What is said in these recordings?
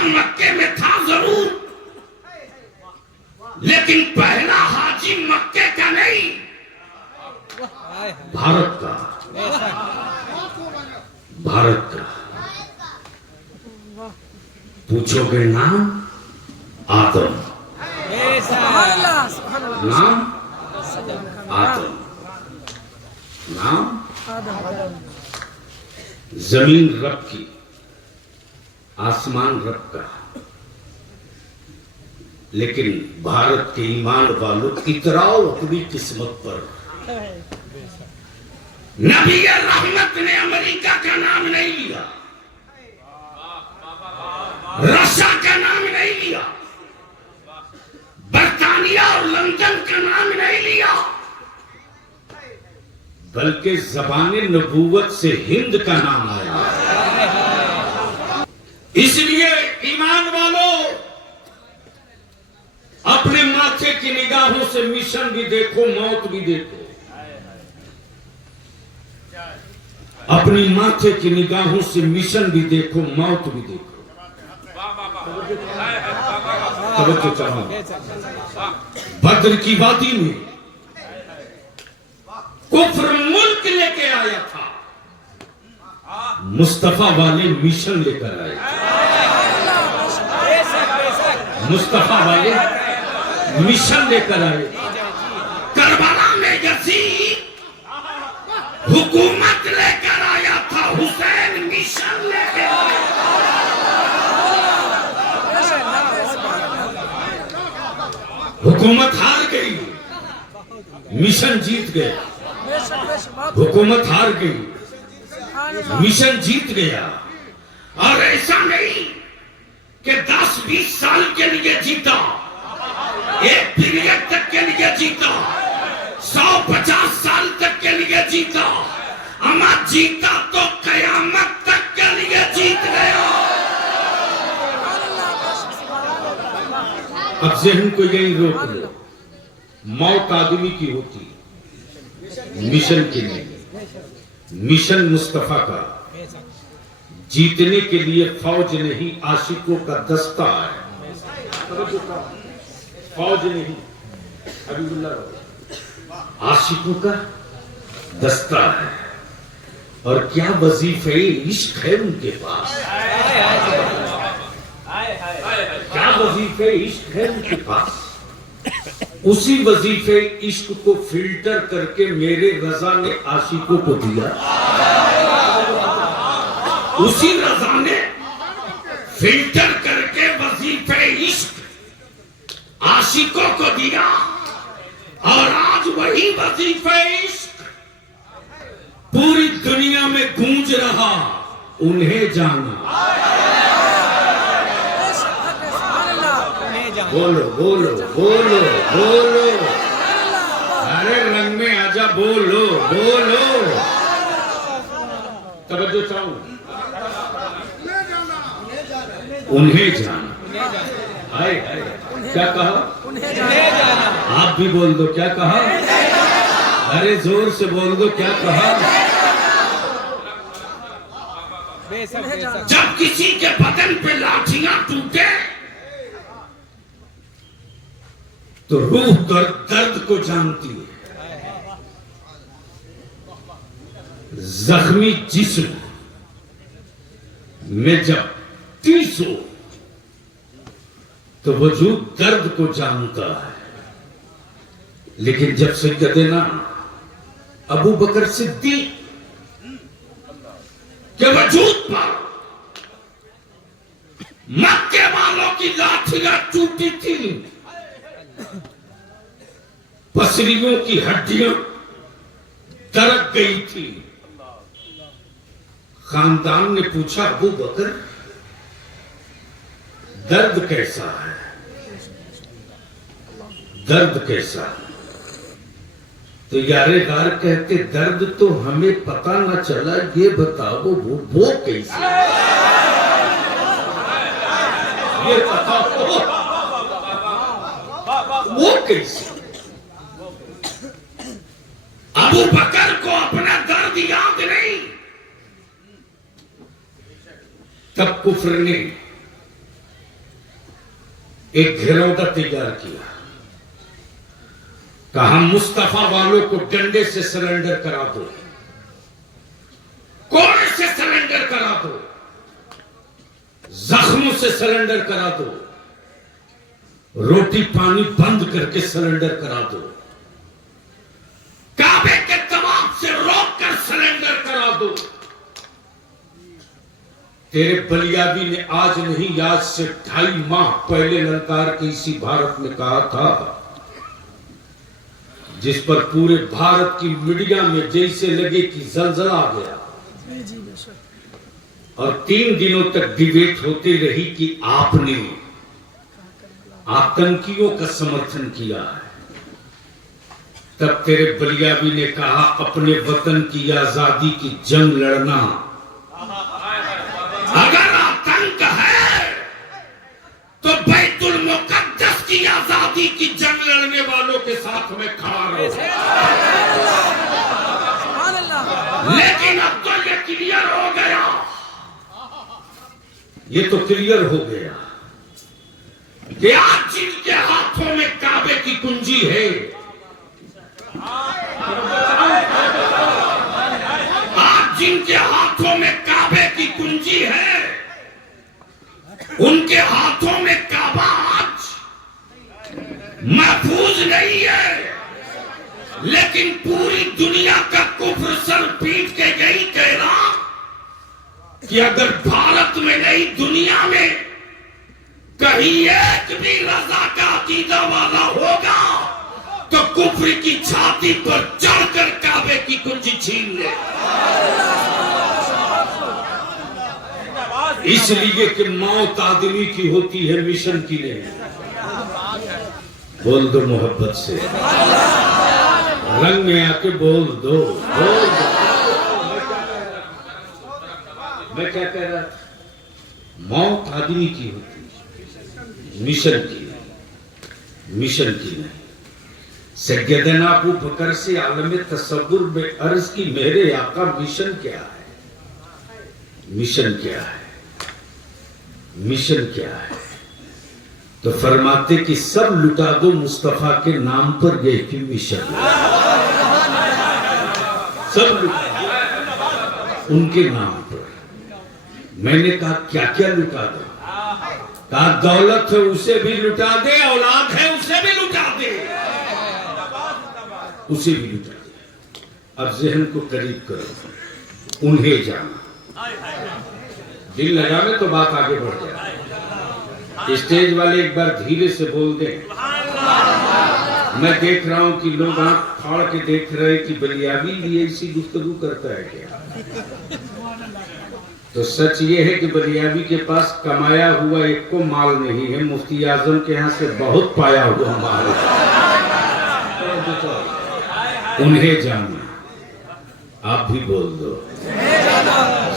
नाम मक्के में था जरूर, लेकिन पहला हाजी मक्के का नहीं, भारत का, भारत का। पूछोगे नाम? आदम। नाम आदम, नाम जमीन रब की, आसमान रब का। लेकिन भारत के ईमान वालों इतराओ अपनी किस्मत पर। नबी रहमत ने अमेरिका का नाम नहीं लिया, रशिया का नाम नहीं लिया, बर्तानिया और लंदन का नाम नहीं लिया, बल्कि ज़बाने नबूवत से हिंद का नाम आया। इसलिए ईमान वालों, अपने माथे की निगाहों से मिशन भी देखो, मौत भी देखो। अपनी माथे की निगाहों से मिशन भी देखो, मौत भी देखो। तवज्जो चाहो। बद्र की वादी में कुफ्र मुल्क लेके आया था, मुस्तफा वाले मिशन लेकर आए। मुस्तफा वाले मिशन लेकर आए। करबला में यजीद हुकूमत लेकर आया था, हुसैन मिशन लेकर आया। हुकूमत हार गई, मिशन जीत गया। हुकूमत हार गई, मिशन जीत गया। और ऐसा नहीं कि 10-20 साल के लिए जीता, एक पीरियड तक के लिए जीता, 100-50 साल तक के लिए जीता, अमा जीता तो कयामत तक के लिए जीत गया। अब ज़हन को यही रोक लो, मौत आदमी की होती, मिशन की नहीं। मिशन मुस्तफा का। जीतने के लिए फौज नहीं, आशिकों का दस्ता है। फौज नहीं, आशिकों का दस्ता है। और क्या वजीफे इश्क है उनके पास, क्या वजीफे इश्क है उनके पास। उसी वजीफे इश्क को फिल्टर करके मेरे रजा ने आशिकों को दिया। उसी रजा ने फिल्टर करके वजीफे इश्क आशिकों को दिया। और आज वही वजीफे इश्क पूरी दुनिया में गूंज रहा, उन्हें जाना। बोलो बोलो बोलो बोलो, अरे रंग में आजा, बोलो बोलो। तवज्जो चाहूं, उन्हें जाना। हाय हाय, क्या कहा? आप भी बोल दो, क्या कहा? अरे जोर से बोल दो, क्या कहा? जब किसी के बदन पे लाठियां टूटे तो रूह दर्द को जानती है। जख्मी जिस्म में जब टीस हो तो वजूद दर्द को जानता है। लेकिन जब सैयदना अबू बकर सिद्दीक के वजूद पर मक्के वालों की लाठियां टूटी थी, पसलियों की हड्डियां दरक गई थी, खानदान ने पूछा, अबू बकर दर्द कैसा है? दर्द कैसा? तो यारेदार कहते, दर्द तो हमें पता ना चला, ये बताओ वो कैसी? ये बताओ वो कैसी? अबू बकर को अपना दर्द याद नहीं। तब कुफ्र ने एक घिरौदा तैयार किया, कहा मुस्तफा वालों को डंडे से सरेंडर करा दो, कोड़े से सरेंडर करा दो, जख्मों से सरेंडर करा दो, रोटी पानी बंद करके सरेंडर करा दो, काबे के तवाफ से रोककर सरेंडर करा दो। तेरे बलियाबी ने आज नहीं, आज से 2.5 माह पहले ललकार के इसी भारत में कहा था, जिस पर पूरे भारत की मीडिया में जैसे लगे कि जलजला आ गया। और 3 दिनों तक डिबेट होती रही कि आपने आतंकियों का समर्थन किया है। तब तेरे बलियाबी ने कहा अपने वतन की आजादी की जंग लड़ना, अगर आतंक है तो बैतुल मुकद्दस की आजादी की जंग लड़ने वालों के साथ में खड़ा रहो। लेकिन अब तो ये क्लियर हो गया, ये तो क्लियर हो गया कि आज जिनके हाथों में काबे की कुंजी है, आज जिनके हाथों में काबे की कुंजी है, उनके हाथों में काबा आज महफूज नहीं है। लेकिन पूरी दुनिया का कुफ्र सर पीट के यही कह रहा कि अगर भारत में नहीं दुनिया में कहीं एक भी रज़ा का अकीदा वाला होगा तो कुफ्र की छाती पर चढ़कर काबे की कुंजी छीन ले। इसलिए कि मौत आदमी की होती है, मिशन की नहीं। बोल दो मोहब्बत से, रंग में आके बोल दो, बोल दो। मैं क्या कह रहा था? मौत आदमी की होती है, मिशन की नहीं, मिशन की नहीं। सैयदना अबू बकर से आलम तसव्वुर में अर्ज की मेरे आका मिशन क्या है, मिशन क्या है, मिशन क्या है? तो फरमाते कि सब लुटा दो मुस्तफा के नाम पर, ये की मिशन, सब लुटा दो उनके नाम पर। मैंने कहा क्या क्या लुटा दो? कहा दौलत है उसे भी लुटा दे, औलाद है उसे भी लुटा दे, उसे भी लुटा दे। अब जहन को करीब करो, उन्हें जाना, दिल लगावे तो बात आगे बढ़ जाए। स्टेज वाले एक बार धीरे से बोल दें। मैं देख रहा हूं कि लोग आंख फाड़ के देख रहे कि बलियाबी लिए इसी गुफ्तगू करता है क्या? तो सच ये है कि बलियाबी के पास कमाया हुआ एक को माल नहीं है, मुफ्ती आजम के यहाँ से बहुत पाया हुआ माल है। उन्हें जाना, आप भी बोल दो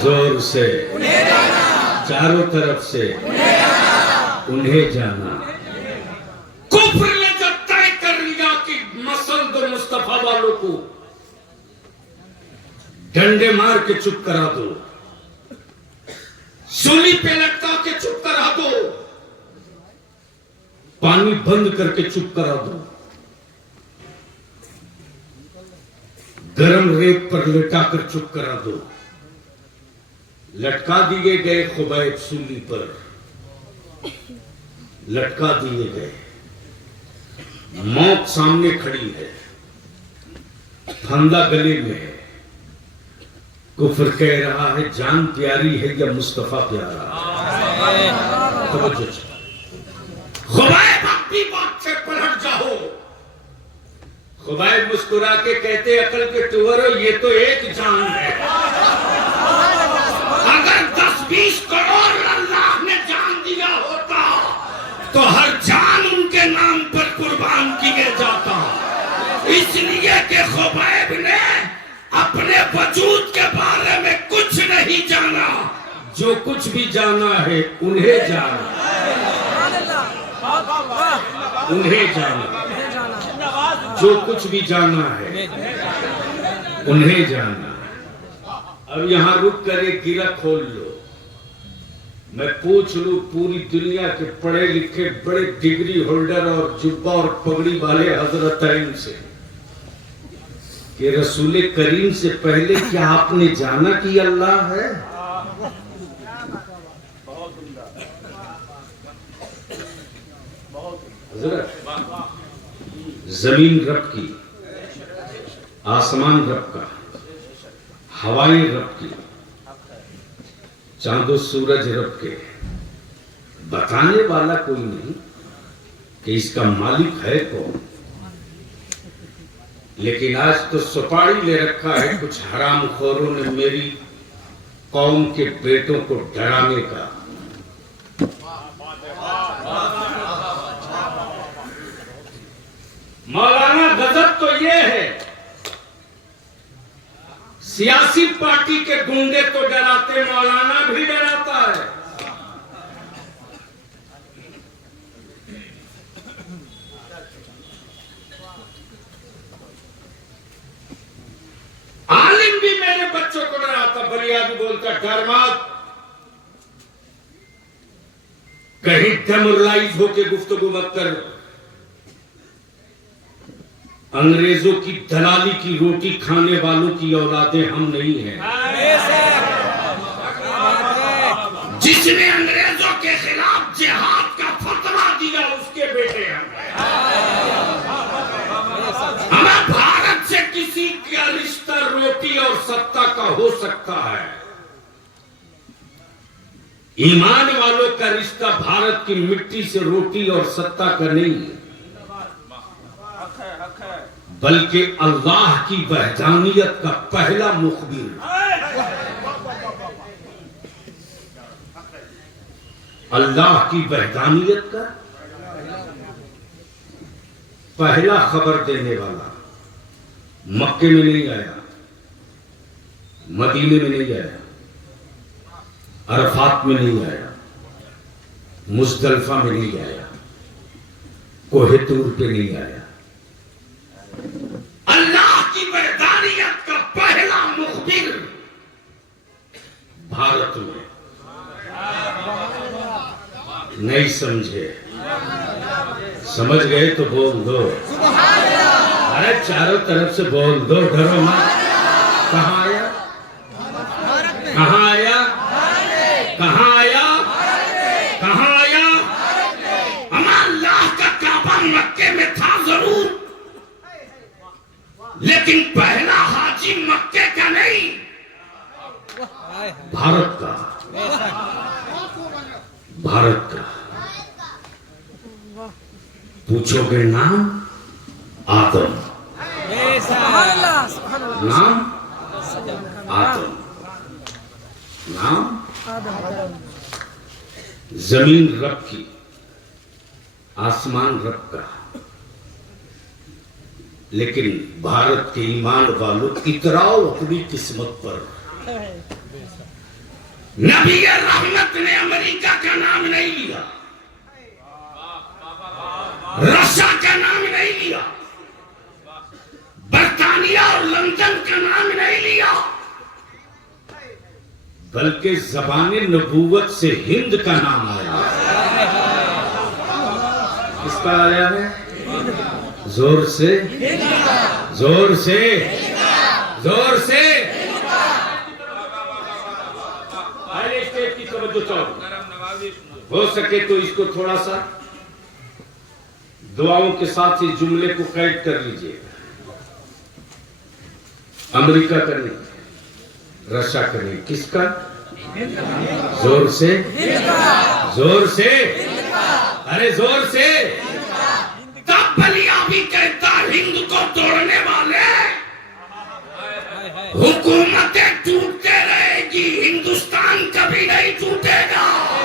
जोर से, चारों तरफ से, उन्हें जाना। कुफ्र ने जब तय कर लिया कि मसल दो मुस्तफा वालों को, डंडे मार के चुप करा दो, सूली पे लटका के चुप करा दो, पानी बंद करके चुप करा दो, गरम रेत पर लटाकर चुप करा दो। लटका दिए गए खुबैब सूली पर, लटका दिए गए, मौत सामने खड़ी है, फंदा गले में है। कुफ्र कह रहा है जान प्यारी है या मुस्तफा प्यारा? खुबैब अपनी बात से पलट जाओ। खुबैब मुस्कुरा के कहते अकल के टुवरो, ये तो एक जान है। अगर 10-20 करोड़ अल्लाह ने जान दिया होता तो हर जान उनके नाम पर कुर्बान किया जाता। इसलिए कि खुबैब ने अपने वजूद के बारे में कुछ नहीं जाना, जो कुछ भी जाना है उन्हें जाना, उन्हें जाना, जो कुछ भी जाना है उन्हें जाना। अब यहां रुक कर एक गिरा खोल लो, मैं पूछ लूं पूरी दुनिया के पढ़े लिखे बड़े डिग्री होल्डर और जुब्बा और पगड़ी वाले हजरतैन से कि रसूल करीम से पहले क्या आपने जाना कि अल्लाह है? जमीन रब की, आसमान रब का, हवाएं रब की, चांदो सूरज रब के। बताने वाला कोई नहीं कि इसका मालिक है कौन। लेकिन आज तो सुपारी ले रखा है कुछ हरामखोरों ने मेरी कौम के बेटों को डराने का। मौलाना गजब तो ये है, सियासी पार्टी के गुंडे तो डराते, मौलाना भी डराता है। आलिम भी मेरे बच्चों को डराता, बलिया भी बोलता डर मत, कहीं डेमोरलाइज होके गुफ्तगू मत कर। अंग्रेजों की दलाली की रोटी खाने वालों की औलादें हम नहीं हैं। जिसने अंग्रेजों के खिलाफ जिहाद का फतवा दिया उसके बेटे हम। हमें भारत से किसी का रिश्ता रोटी और सत्ता का हो सकता है, ईमान वालों का रिश्ता भारत की मिट्टी से रोटी और सत्ता का नहीं, बल्कि अल्लाह की वहदानियत का पहला मुखबिर, अल्लाह की वहदानियत का पहला खबर देने वाला मक्के में नहीं आया, मदीने में नहीं आया, अरफात में नहीं आया, मुज़दलिफा में नहीं आया, कोहे तूर पे नहीं आया। अल्लाह की वहदानियत का पहला मुखबिर भारत में। नहीं समझे, समझ गए तो बोल दो, अरे चारों तरफ से बोल दो, डरो मत। कहां आया, कहां आया, कहां आया, कहां आया? हमारा अल्लाह का काबा मक्के में था जरूर, लेकिन पहला हाजी मक्के का नहीं, भारत का, भारत का। पूछोगे नाम? आदम। नाम आदम, नाम जमीन रब की, आसमान रब का। लेकिन भारत के ईमान वालों इतराओ अपनी किस्मत पर। नबी रहमत ने अमेरिका का नाम नहीं लिया, रशिया का नाम नहीं लिया, बर्तानिया और लंदन का नाम नहीं लिया, बल्कि ज़बान नबूवत से हिंद का नाम आया। किसका आया है? जोर से, जोर से, जोर से। पहले स्टेप की तवज्जो चाहो, हो सके तो इसको थोड़ा सा दुआओं के साथ इस जुमले को कैद कर लीजिए। अमेरिका का नहीं, रशिया का नहीं, किसका? जोर से, जोर से, अरे जोर से। तब बलिया भी कहता हिंद को तोड़ने वाले हुकूमतें टूटते रहेगी, हिंदुस्तान कभी नहीं टूटेगा।